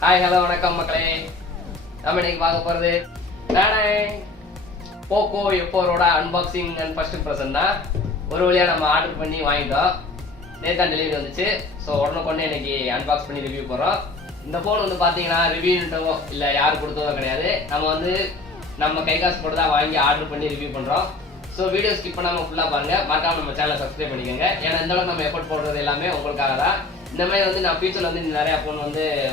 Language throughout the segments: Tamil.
ஹாய் ஹலோ வணக்கம் மக்களே. நம்ம இன்னைக்கு பார்க்க போகிறது நானே போக்கோ F4ஓட அன்பாக்சிங் அண்ட் ஃபர்ஸ்ட் இம்ப்ரெஷன் தான். ஒரு வழியாக நம்ம ஆர்டர் பண்ணி வாங்கிட்டோம். நேற்று டெலிவரி வந்துச்சு. ஸோ உடனே இன்னைக்கு அன்பாக்ஸ் பண்ணி ரிவ்யூ போகிறோம். இந்த ஃபோன் வந்து பார்த்தீங்கன்னா ரிவ்யூன்ட்டோ இல்லை யார் கொடுத்ததோ கிடையாது. நம்ம கை காசு போட்டு தான் வாங்கி ஆர்டர் பண்ணி ரிவ்யூ பண்ணுறோம். ஸோ வீடியோ ஸ்கிப் பண்ணாமல் ஃபுல்லாக பாருங்கள். மறக்காம நம்ம சேனலை சப்ஸ்கிரைப் பண்ணிக்கோங்க. ஏன்னா இந்த அளவுக்கு நம்ம எஃபோர்ட் போடுறது எல்லாமே உங்களுக்காக தான். இந்த மாதிரி நான் ஃபியூச்சரில் நிறையா ஃபோன்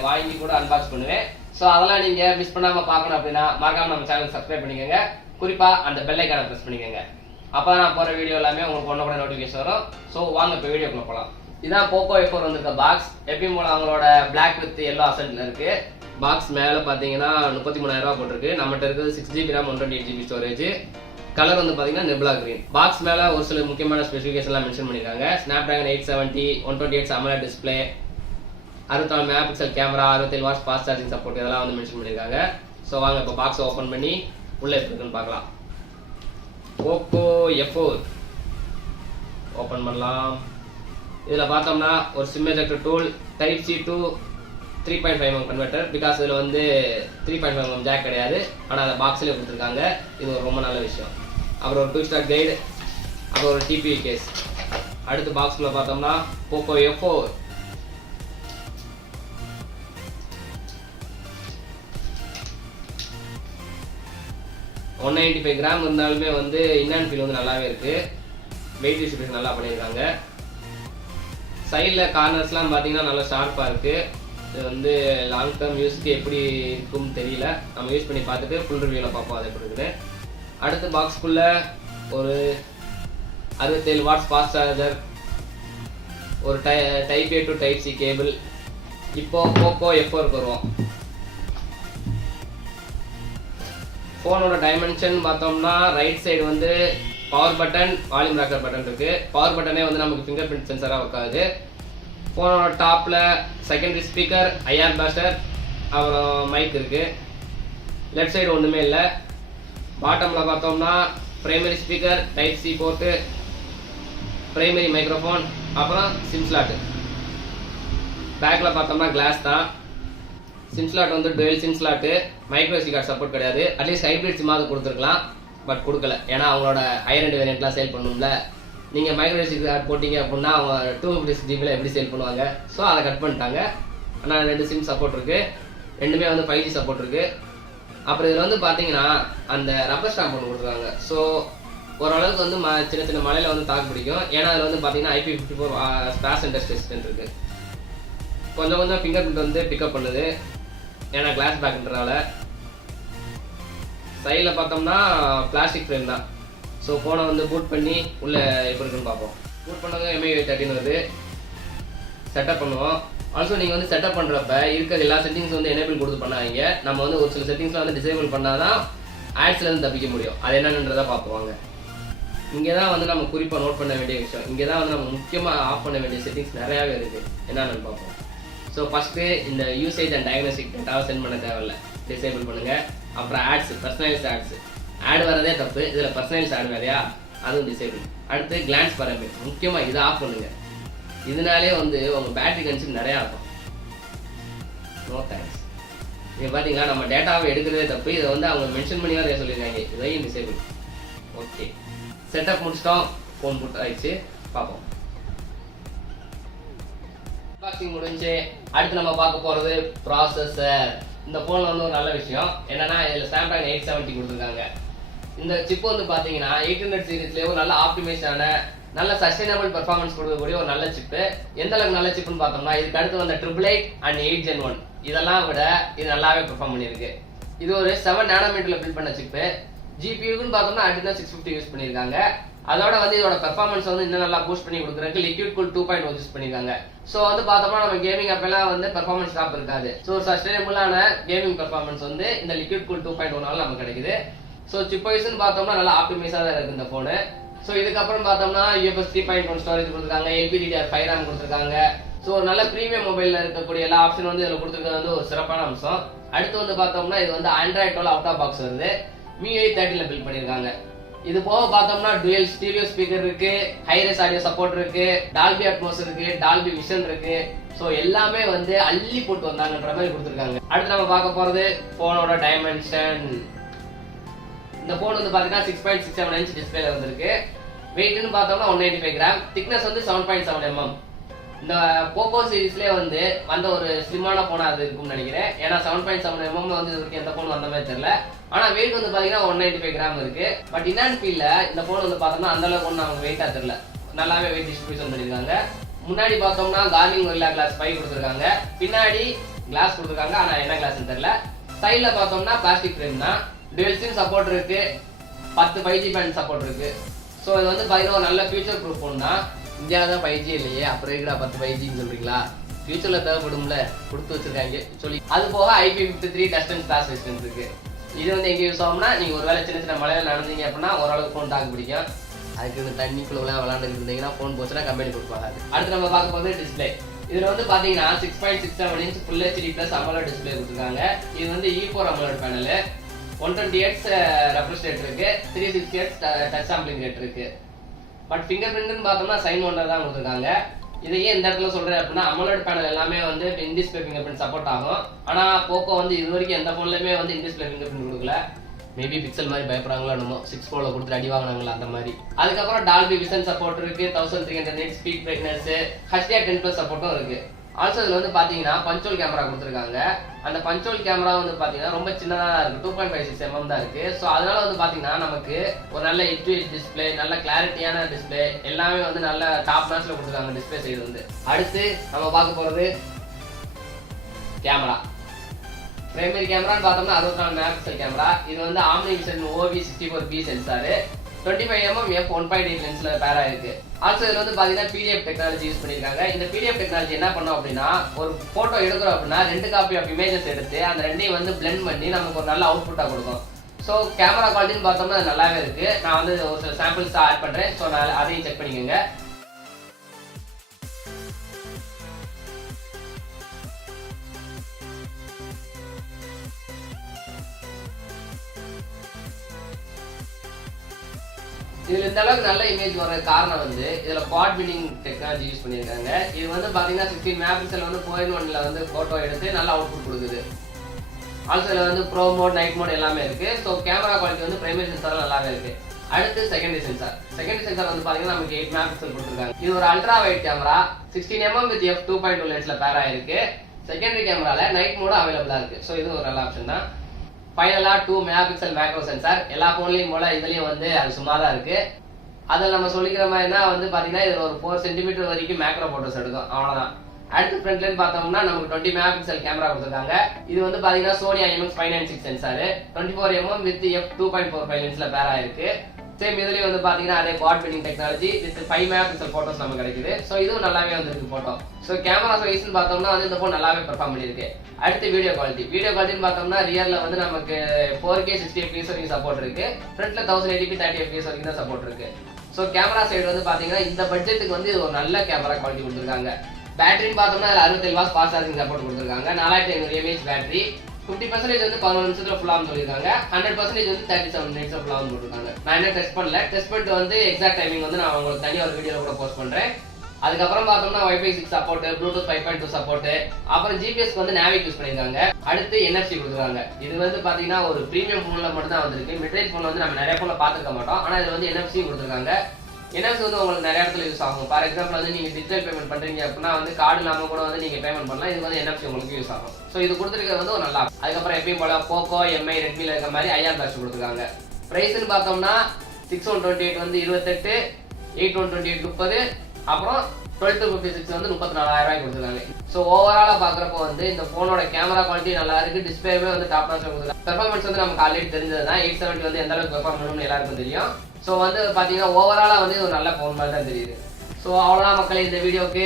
வாங்கி கூட அன்பாக்ஸ் பண்ணுவேன். ஸோ அதெல்லாம் நீங்கள் மிஸ் பண்ணாமல் பார்க்கணும் அப்படின்னா மறக்காம நம்ம சேனல் சப்ஸ்கிரைப் பண்ணிக்கோங்க. குறிப்பாக அந்த பெல் ஐக்கானை ப்ரெஸ் பண்ணிக்கோங்க. அப்போ நான் போகிற வீடியோ எல்லாமே உங்களுக்கு ஒன்று கூட நோட்டிஃபிகேஷன் வரும். ஸோ வாங்க இப்போ வீடியோக்குள்ள போகலாம். இதான் போக்கோ F4 வந்திருக்க பாக்ஸ். எப்பயும் போல அவங்களோட பிளாக் வித் எல்லோ அசென்ட்ல இருக்கு. பாக்ஸ் மேலே பார்த்தீங்கன்னா 33,000 ரூபா போட்டிருக்கு. நம்மகிட்ட இருக்குது 6GB RAM 128GB storage. Colour பார்த்தீங்கன்னா நெபுலா கிரீன். பாக்ஸ் மேலே ஒரு சில முக்கியமான ஸ்பெசிஃபிகேஷன்லாம் மென்ஷன் பண்ணியிருக்காங்க. Snapdragon 870 128 AMOLED display, 64 megapixel camera, 67 watts fast charging support, இதெல்லாம் மென்ஷன் பண்ணியிருக்காங்க. ஸோ வாங்க இப்போ பாக்ஸை ஓப்பன் பண்ணி உள்ளே இருக்குன்னு பார்க்கலாம். போக்கோ F4 ஓப்பன் பண்ணலாம். இதில் பார்த்தோம்னா ஒரு sim ejector tool, type C to 3.5mm converter. Because இதில் 3.5mm ஜாக் கிடையாது, ஆனால் அந்த பாக்ஸ்லேயே கொடுத்துருக்காங்க. இது ஒரு ரொம்ப நல்ல விஷயம். அப்புறம் ஒரு 2-star கைடு, அப்புறம் ஒரு TPU கேஸ். அடுத்து பாக்ஸ்குள்ளே பார்த்தோம்னா போக்கோ F4 195 கிராம் இருந்தாலுமே இன்னன் ஃபீல் நல்லாவே இருக்கு. வெயிட் டிஸ்ட்ரிபியூஷன் நல்லா பண்ணியிருக்காங்க. சைடில் கார்னர்ஸ்லாம் பார்த்தீங்கன்னா நல்லா ஷார்ப்பாக இருக்கு. இது லாங் டேர்ம் யூஸ்க்கு எப்படி இருக்கும்னு தெரியல. நம்ம யூஸ் பண்ணி பார்த்துட்டு ஃபுல் ரிவ்யூவில் பார்ப்போம் அது எப்படி இருக்குது. அடுத்த பாக்ஸ்க்குள்ளே ஒரு 67 வாட்ஸ் ஃபாஸ்ட் சார்ஜர், ஒரு type A to type C cable. இப்போ போக்கோ F4க்கு வருவோம். ஃபோனோட டைமென்ஷன் பார்த்தோம்னா right side power button, volume rocker button இருக்கு. பவர் பட்டனே நமக்கு ஃபிங்கர் பிரிண்ட் சென்சராக உட்காது. ஃபோனோட டாப்பில் செகண்டரி ஸ்பீக்கர், ஐஆர் பேஸ்டர், அப்புறம் மைக் இருக்கு. லெஃப்ட் சைடு ஒன்றுமே இல்லை. பாட்டமில் பார்த்தோம்னா primary speaker, type C port, primary microphone, அப்புறம் சிம் ஸ்லாட். பேக்கில் பார்த்தோம்னா கிளாஸ் தான். SIM slot dual SIM slot. Micro SD card support கிடையாது. அட்லீஸ்ட் ஹைப்ரிட் சிம்மாவது கொடுத்துருக்கலாம், பட் கொடுக்கல. ஏன்னா அவங்களோட ஹையர் எண்ட் வேரியன்ட்லாம் சேல் பண்ணணும்ல. நீங்கள் மைக்ரோ SD கார்டு போட்டிங்க அப்படின்னா அவங்க 256GB எப்படி சேல் பண்ணுவாங்க. ஸோ அதை கட் பண்ணிட்டாங்க. ஆனால் 2 சிம் சப்போர்ட் இருக்குது. ரெண்டுமே 5G சப்போர்ட் இருக்குது. அப்புறம் இதில் பார்த்தீங்கன்னா அந்த ரப்பர் ஸ்டாம்ப் ஒன்று கொடுத்துருக்காங்க. ஸோ ஓரளவுக்கு சின்ன சின்ன மலையில் தாக்கு பிடிக்கும். ஏன்னா அதில் பார்த்தீங்கன்னா IP54 ஸ்பாஷ் அண்ட் டஸ்ட் ரெசிஸ்டன்ட் இருக்குது. கொஞ்சம் ஃபிங்கர் பிரிண்ட் பிக்கப் பண்ணுது, ஏன்னா கிளாஸ் பேக்ன்றனால. சைடில் பார்த்தோம்னா பிளாஸ்டிக் ஃப்ரேம் தான். ஸோ ஃபோனை பூட் பண்ணி உள்ளே எப்படி இருக்குன்னு பார்ப்போம். பூட் பண்ணவங்க MI 13 வருது. செட்டப் பண்ணுவோம். ஆல்சோ நீங்கள் செட்டப் பண்ணுறப்ப இருக்கிற எல்லா செட்டிங்ஸ் எனேபிள் கொடுத்து பண்ணாங்க. நம்ம ஒரு சில செட்டிங்ஸ்லாம் டிசேபிள் பண்ணால் தான் ஆட்ஸ்லேருந்து தப்பிக்க முடியும். அது என்னன்றதை பார்ப்போங்க. இங்கே தான் நம்ம குறிப்பாக நோட் பண்ண வேண்டிய விஷயம். இங்கே தான் நம்ம முக்கியமாக ஆஃப் பண்ண வேண்டிய செட்டிங்ஸ் நிறையாவே இருக்குது. என்னென்னு பார்ப்போம். ஸோ ஃபஸ்ட்டு இந்த யூசேஜ் அண்ட் டயக்னோஸ்டிக் டேட்டாவை சென்ட் பண்ண தேவையில்லை, டிசேபிள் பண்ணுங்கள். அப்புறம் ஆட்ஸ், பர்சனலைஸ்ட் ஆட்ஸ், ஆட் வரதே தப்பு, இதில் பர்சனலைஸ்ட் ஆட் வேறையா, அதுவும் டிசேபிள். அடுத்து கிளான்ஸ் பராமீட்டர், முக்கியமாக இதை ஆஃப் பண்ணுங்கள். இதனாலே உங்கள் பேட்டரி கன்சியூம் நிறையா இருக்கும். No thanks. நீங்கள் பார்த்தீங்களா, நம்ம டேட்டாவை எடுக்கிறதே தப்பு. இதை அவங்க மென்ஷன் பண்ணி தான் சொல்லியிருக்காங்க. இதையும் டிசேபிள். ஓகே, செட்டப் முடிச்சிட்டோம். ஃபோன் புட் ஆயிடுச்சு. பார்ப்போம். அன்பாக்சிங் முடிஞ்சு அடுத்து நம்ம பார்க்க போகிறது ப்ராசஸர். இந்த ஃபோனில் ஒரு நல்ல விஷயம் என்னன்னா, இதில் Snapdragon 870 கொடுத்துருக்காங்க. இந்த சிப் பார்த்தீங்கன்னா 800 சீரீஸ்லேயே ஒரு நல்ல ஆப்டிமைஸான நல்ல சஸ்டைனபிள் பெர்ஃபார்மன்ஸ் கொடுக்கக்கூடிய ஒரு நல்ல சிப்பு. எந்த அளவுக்கு நல்ல சிப்புன்னு பார்த்தோம்னா, இதுக்கு அடுத்து 888 and 8 Gen 1 இதெல்லாம் விட இது நல்லாவே பெர்ஃபார்ம் பண்ணியிருக்கு. இது ஒரு 7 nanometerல பில்ட் பண்ண சிப்பு. GPUக்குன்னு பார்த்தோம்னா Adreno 650 யூஸ் பண்ணியிருக்காங்க. அதோட இதோட பெர்ஃபார்மன்ஸ் இன்னும் நல்லா பூஸ்ட் பண்ணி கொடுக்குறதுக்கு Liquid Cool 2.1 யூஸ் பண்ணியிருக்காங்க. ஸோ பார்த்தோம்னா நம்ம கேமிங் அப்பெல்லாம் பெர்ஃபார்மன்ஸ் டாப் இருக்காது. ஸோ சஸ்டைனபிளான கேமிங் பெர்ஃபார்மன்ஸ் இந்த Liquid Cool 2.1 நமக்கு கிடைக்குது. ஸோ சிப் வைஸ்ன்னு பார்த்தோம்னா நல்லா ஆப்டிமைஸாக தான் இருக்குது இந்த ஃபோனு. ஸோ இதுக்கப்புறம் பார்த்தோம்னா UFS 3.1 ஸ்டோரேஜ் கொடுத்துருக்காங்க, LPDDR5 RAM கொடுத்துருக்காங்க. ஸோ நல்ல ப்ரீமியம் மொபைலில் இருக்கக்கூடிய எல்லா ஆப்ஷனும் இதில் கொடுத்துருக்கிறது ஒரு சிறப்பான அம்சம். அடுத்து பார்த்தோம்னா இது ஆண்ட்ராய்ட் 12 அவுட் ஆஃப் பாக்ஸ் வருது. MIUI 30ல பில்ட் பண்ணியிருக்காங்க. இது போக பார்த்தோம்னா டுவல் ஸ்டீரியோ ஸ்பீக்கர் இருக்கு, ஹை ரெஸ் ஆடியோ சப்போர்ட் இருக்கு, டால்பி அட்மாஸ் இருக்கு, டால்பி விஷன் இருக்கு, ஸோ எல்லாமே வந்து அள்ளி போட்டு வந்தாங்கன்ற மாதிரி கொடுத்துருக்காங்க. அடுத்து நம்ம பார்க்க போறது போனோட டைமென்ஷன். இந்த போன் வந்து பாத்தீங்கன்னா 6.67 இன்ச் டிஸ்பிளேல வந்திருக்கு. வெயிட்னு பார்த்தோம்னா 195 கிராம், திக்னஸ் வந்து 7.7 mm. இந்த போக்கோ சீரிஸ்லேயே வந்து வந்த ஒரு ஸ்லிம்மான போனா அது இருக்கும்னு நினைக்கிறேன். ஏன்னா 7.7 mm வந்து இதுக்கு எந்த போன் வந்த மாதிரி தெரியல. ஆனா வெயிட் வந்து பாத்தீங்கன்னா 195 கிராம் இருக்கு. பட் இன்னான் ஃபீல்ல இந்த போன் வந்து பார்த்தோம்னா அந்த அளவுக்கு ஒன்றும் நமக்கு வெயிட்டா தெரியல. நல்லாவே வெயிட் டிஸ்ட்ரிபியூஷன் பண்ணிருக்காங்க. முன்னாடி பார்த்தோம்னா கார்னிங் ஒரில்லா கிளாஸ் 5 கொடுத்துருக்காங்க, பின்னாடி கிளாஸ் கொடுத்துருக்காங்க. ஆனா என்ன கிளாஸ்ன்னு தெரியல. சைட்ல பார்த்தோம்னா பிளாஸ்டிக் ஃப்ரேம் தான். டுவெல் சிம் சப்போர்ட் இருக்கு, 10 5G பேண்ட் சப்போர்ட் இருக்கு. ஸோ இது வந்து பாத்தீங்கன்னா ஒரு நல்ல ஃபியூச்சர் ப்ரூஃப் ஃபோன் தான். இந்தியாவில் தான் 5G இல்லையே, அப்புறம் இருக்கிற 10 5Gன்னு சொல்றீங்களா? ஃபியூச்சர்ல தேவைப்படும்ல, கொடுத்து வச்சிருக்காங்க சொல்லி. அது போக IP53 dust and splash resistance இருக்கு. இது வந்து எங்க யூஸ் ஆகும்னா, நீங்க ஒரு வேலை சின்ன சின்ன மலையில நடந்தீங்க அப்படின்னா ஓரளவுக்கு ஃபோன் தாக்கு பிடிக்கும். அதுக்கு இந்த தண்ணிக்குள்ளலாம் விளாண்டுட்டு இருந்தீங்கன்னா ஃபோன் போச்சுன்னா கம்பெனி கொடுப்பாங்க. அடுத்து நம்ம பார்க்க போகிறது டிஸ்பிளே. இதுல வந்து பாத்தீங்கன்னா 6.67 inch full HD plus AMOLED display கொடுத்துருக்காங்க. இது வந்து Iqoo AMOLED panel, 120Hz refresh rate இருக்கு, 360Hz டச் சாம்பிளிங் ரேட் இருக்கு. பட் ஃபிங்கர் பிரிண்ட்னு பார்த்தோம்னா சைன் ஒன்ல தான் கொடுத்துருக்காங்க. இதை ஏன் இந்த இடத்துல சொல்றேன் அப்படின்னா, AMOLED பேனல் எல்லாமே வந்து in display finger print support ஆகும். ஆனா போக்கோ வந்து இது வரைக்கும் எந்த போன்லயுமே வந்து இன் டிஸ்பிளே ஃபிங்கர் பிரிண்ட் கொடுக்கல. மேபி பிக்சல் மாதிரி பயப்படுறாங்களோ என்னமோ, 6 Proல கொடுத்து அடி வாங்கினாங்களா அந்த மாதிரி. அதுக்கப்புறம் டால்பி விஷன் சப்போர்ட் இருக்கு, 1300 nits ஸ்பீட் பிரைட்னஸ், HDR10+ சப்போர்ட்டும் இருக்கு. ஆல்சோ இதுல வந்து பாத்தீங்கன்னா பஞ்சுவல் கேமரா கொடுத்துருக்காங்க. அந்த பஞ்சுவல் கேமரா வந்து பாத்தீங்கன்னா ரொம்ப சின்னதா இருக்கு, 2.56 mm தான் இருக்கு. ஸோ அதனால வந்து பாத்தீங்கன்னா நமக்கு ஒரு நல்ல HD டிஸ்பிளே, நல்ல கிளாரிட்டியான டிஸ்பிளே, எல்லாமே வந்து நல்ல டாப் நாச்ல கொடுத்துருக்காங்க டிஸ்பிளே சைடு வந்து. அடுத்து நம்ம பார்க்க போறது கேமரா. பிரைமரி கேமரான்னு பார்த்தோம்னா 64 மெகாபிக்சல் கேமரா. இது வந்து omni vision OV64B sensor, 25mm f1.8 லென்ஸ்ல பேரா இருக்கு. ஆல்சோ இதுல வந்து பாத்தீங்கன்னா PDF டெக்னாலஜி யூஸ் பண்ணிருக்காங்க. இந்த PDF டெக்னாலஜி என்ன பண்ணோம் அப்படின்னா, ஒரு போட்டோ எடுக்கிறோம் அப்படின்னா 2 காப்பி ஆஃப் இமேஜஸ் எடுத்து அந்த ரெண்டையும் வந்து பிளெண்ட் பண்ணி நமக்கு ஒரு நல்ல அவுட்புட்டா கொடுக்கும். ஸோ கேமரா குவாலிட்டின்னு பார்த்தோம்னா அது நல்லாவே இருக்கு. நான் வந்து ஒரு சில சாம்பிள்ஸ் ஆட் பண்றேன். ஸோ நான் அதையும் செக் பண்ணிக்கோங்க. இதுல இந்த அளவுக்கு நல்ல இமேஜ் வர காரணம் வந்து இதுல குவாட் பில்டிங் டெக்னாலஜி யூஸ் பண்ணிருக்காங்க. இது வந்து பாத்தீங்கன்னா 16 மெகாபிக்சல் வந்து 4:1ல வந்து போட்டோ எடுத்து நல்ல அவுட்புட் கொடுக்குது. ஆல்சோ இதுல வந்து ப்ரோ மோட், நைட் மோட் எல்லாமே இருக்கு. ஸோ கேமரா குவாலிட்டி வந்து பிரைமரி சென்சார் நல்லாவே இருக்கு. அடுத்து செகண்டரி சென்சார். செகண்டரி சென்சார் வந்து பாத்தீங்கன்னா நமக்கு 8 மெகாபிக்சல் கொடுத்துருக்காங்க. இது ஒரு ultra wide camera, 16mm with f2.2 லென்ஸ்ல பேரா இருக்கு. செகண்டரி கேமரால நைட் மோட் அவைலபிளா இருக்கு. ஸோ இது ஒரு நல்ல ஆப்ஷன் தான். ஃபைனலா 2 மெகாபிக்சல் மேக்ரோ சென்சார். எல்லா போன்லயும் போல இதுலயும் வந்து அது சும்மா தான் இருக்கு. அதில் நம்ம சொல்லிக்கிற மாதிரினா வந்து பாத்தீங்கன்னா இதுல ஒரு 4 சென்டிமீட்டர் வரைக்கும் மேக்ரோ போட்டோஸ் எடுக்கும், அவ்வளவுதான். அடுத்து ஃப்ரண்ட்ல பார்த்தோம்னா நமக்கு 20 மெகாபிக்சல் கேமரா கொடுத்துருக்காங்க. இது வந்து பாத்தீங்கன்னா Sony IMX596 sensor, 24mm with f2.45 லென்ஸ்ல பேரா இருக்கு. சேம் இதுலயும் வந்து பாத்தீங்கன்னா அதே quad building technology with 5 megapixel photos நமக்கு கிடைக்குது. ஸோ இதுவும் நல்லாவே வந்துருக்கு போட்டோ. ஸோ கேமரா வைஸ்ன்னு பார்த்தோம்னா வந்து இந்த போன் நல்லாவே பெர்ஃபார்ம் பண்ணியிருக்கு. அடுத்து வீடியோ குவாலிட்டி. வீடியோ குவாலிட்டின்னு பார்த்தோம்னா ரியர்ல வந்து நமக்கு 4K 60 fps வரைக்கும் சப்போர்ட் இருக்கு. ஃப்ரண்ட்ல 1080p 30 fps வரைக்கும் தான் சப்போர்ட் இருக்கு. ஸோ கேமரா சைடு வந்து பாத்தீங்கன்னா இந்த பட்ஜெட்டுக்கு வந்து இது ஒரு நல்ல கேமரா குவாலிட்டி கொடுத்துருக்காங்க. பேட்டரின்னு பார்த்தோம்னா 67 வாட்ஸ் ஃபாஸ்ட் சார்ஜிங் சப்போர்ட் கொடுத்துருக்காங்க. 4500 mAh பேட்டரி. 50% வந்து 11 நிமிஷத்துல ஃபுல் ஆகும் சொல்லிருக்காங்க. 100% வந்து 37 மினிட்ஸ்ல ஃபுல் ஆகும் போட்டுருக்காங்க. நான் என்ன டெஸ்ட் பண்ணல. டெஸ்ட் பண்ணிட்டு வந்து எக்ஸாக்ட் டைமிங் வந்து நான் உங்களுக்கு தனியாக ஒரு வீடியோல கூட போஸ்ட் பண்றேன். அதுக்கப்புறம் பார்த்தோம்னா Wi-Fi 6 சப்போர்ட், Bluetooth 5.2 சப்போர்ட், அப்புறம் GPS வந்து நாவிக் யூஸ் பண்ணிருக்காங்க. அடுத்து NFC கொடுத்துருக்காங்க. இது வந்து பாத்தீங்கன்னா ஒரு பிரீமியம் போன்ல மட்டும் தான் வந்திருக்கு. மிட்ரேஞ்ச் போன்ல வந்து நம்ம நிறைய போன்ல பார்த்துக்க மாட்டோம். ஆனா இது வந்து NFC கொடுத்துருக்காங்க. NFC வந்து உங்களுக்கு நிறைய இடத்துல யூஸ் ஆகும். ஃபார் எக்ஸாம்பிள் வந்து நீங்க டிஜிட்டல் பேமெண்ட் பண்றீங்க அப்படின்னா வந்து கார்டு இல்லாம கூட வந்து நீங்க பேமெண்ட் பண்ணலாம். இது வந்து NFC உங்களுக்கு யூஸ் ஆகும். ஸோ இது கொடுத்துருக்கிறது வந்து ஒரு நல்லா. அதுக்கப்புறம் எப்பயும் போல போக்கோ, MI, ரெட்மில இருக்க மாதிரி IR பேட்ச் கொடுத்துருக்காங்க. பிரைஸ்ன்னு பார்த்தோம்னா 6128 வந்து 28, 8128 30, அப்புறம் 1256 வந்து 34,000 ரூபாய்க்கு கொடுத்துருக்காங்க. ஸோ ஓவராலா பாக்குறப்போ வந்து இந்த போனோட கேமரா குவாலிட்டி நல்லா இருக்கு. டிஸ்பிளேவே வந்து டாப் நாச்ல கொடுத்துருக்காங்க. பெர்ஃபார்மன்ஸ் வந்து நமக்கு ஆல்ரெடி தெரிஞ்சது தான். 870 வந்து எந்த அளவுக்கு பெர்ஃபார்ம் பண்ணணும்னு எல்லாருக்கும் தெரியும். ஸோ வந்து பாத்தீங்கன்னா ஓவராலா வந்து ஒரு நல்ல போன் மாதிரி தான் தெரியுது. ஸோ அவ்வளோதான் மக்களே, இந்த வீடியோக்கு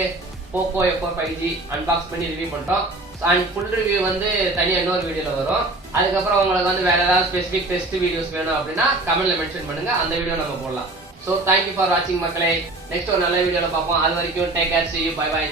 Poco F4 5G அன்பாக்ஸ் பண்ணி ரிவ்யூ பண்ணிட்டோம். அண்ட் ஃபுல் ரிவ்யூ வந்து தனியாக இன்னொரு வீடியோவில் வரும். அதுக்கப்புறம் உங்களுக்கு வந்து வேற ஏதாவது ஸ்பெசிஃபிக் டெஸ்ட் வீடியோஸ் வேணும் அப்படின்னா கமெண்ட்ல மென்ஷன் பண்ணுங்க, அந்த வீடியோ நம்ம போடலாம். ஸோ தேங்க்யூ ஃபார் வாட்சிங் மக்களே. நெக்ஸ்ட் ஒரு நல்ல வீடியோவில் பார்ப்போம். அது வரைக்கும் take care, see you, bye bye.